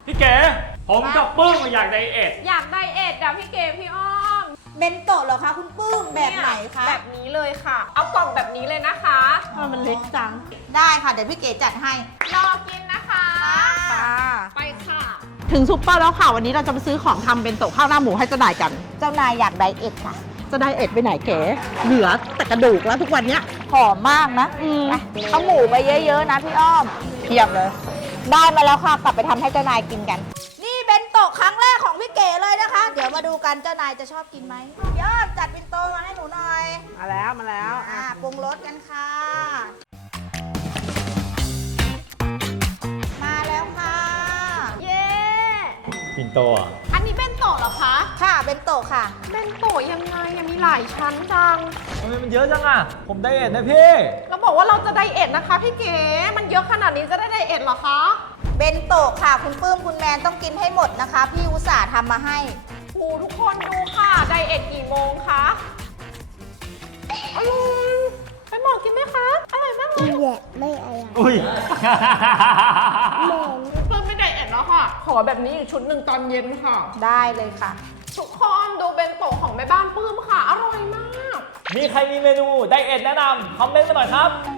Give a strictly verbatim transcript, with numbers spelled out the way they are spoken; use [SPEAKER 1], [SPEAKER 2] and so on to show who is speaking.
[SPEAKER 1] พี่เก๋ผมกับปื้มอยากไดเอท
[SPEAKER 2] อยากไดเอทอะพี่เก๋พี่อ้อม
[SPEAKER 3] เบนโตะเหรอคะคุณปื้มแบบไหนคะ
[SPEAKER 2] แบบนี้เลยค่ะ เอากล่องแบบนี้เลยนะคะ
[SPEAKER 3] มันเล็กจังได้ค่ะเดี๋ยวพี่เก๋จัดให้
[SPEAKER 2] รอกินนะคะไปค่ะ
[SPEAKER 4] ถึงซุปเปอร์แล้วค่ะวันนี้เราจะมาซื้อของทำเป็นโต๊ะข้าวหน้าหมูให้เจ้านายกัน
[SPEAKER 3] เจ้านายอยากไดเอทค่ะ
[SPEAKER 4] จะไดเอทไปไหนเก๋เหลือแต่กระดูกแล้วทุกวันเนี้ย
[SPEAKER 3] หอมมากนะ
[SPEAKER 4] อืม
[SPEAKER 3] เอาหมูไปเยอะๆนะพี่อ้อมเทียบเลยได้มาแล้วค่ะกลับไปทำให้เจ้านายกินกันนี่เบนโตะครั้งแรกของพี่เก๋เลยนะคะเดี๋ยวมาดูกันเจ้านายจะชอบกินไหมพี่อ้อมจัดเบนโตะมาให้หนูหน่อย
[SPEAKER 4] มาแล้วมาแล้ว
[SPEAKER 3] อ่าปรุงรสกันค่ะมาแล้วค่ะ
[SPEAKER 2] เย้
[SPEAKER 1] ปิ่นโตอ่ะ
[SPEAKER 2] อันนี้เบนโตะเหรอคะ
[SPEAKER 3] ค่ะเบนโตะค่ะ
[SPEAKER 2] เบนโตะยังไงยังมีหลายชั้นจัง
[SPEAKER 1] ทำไมมันเยอะจังอ่ะผมไดเอทนะพี่
[SPEAKER 2] เราบอกว่าเราจะไดเอทนะคะพี่เก๋มันเยอะขนาดนี้จะได้ไดเอทเหรอคะ
[SPEAKER 3] เบนโตะค่ะคุณปื้มคุณแมนต้องกินให้หมดนะคะพี่อุตส่าห์ทำมาให้
[SPEAKER 2] โหทุกคนดูค่ะไดเอทกี่โมงคะอร่อยไปหมอกินไหมคะอร่อยมากเลย
[SPEAKER 3] ไม่อร่อย
[SPEAKER 1] อุ้ย
[SPEAKER 2] เพิ่มไม่ไดเอทแล้วค่ะขอแบบนี้อีกชุดหนึ่งตอนเย็นค่ะ
[SPEAKER 3] ได้เลยค่ะ
[SPEAKER 2] ทุกคนดูเบนโตะของแม่บ้านปื้มค่ะอร่อยมาก
[SPEAKER 1] มีใครมีเมนูไดเอทแนะนำคอมเมนต์มาหน่อยครับ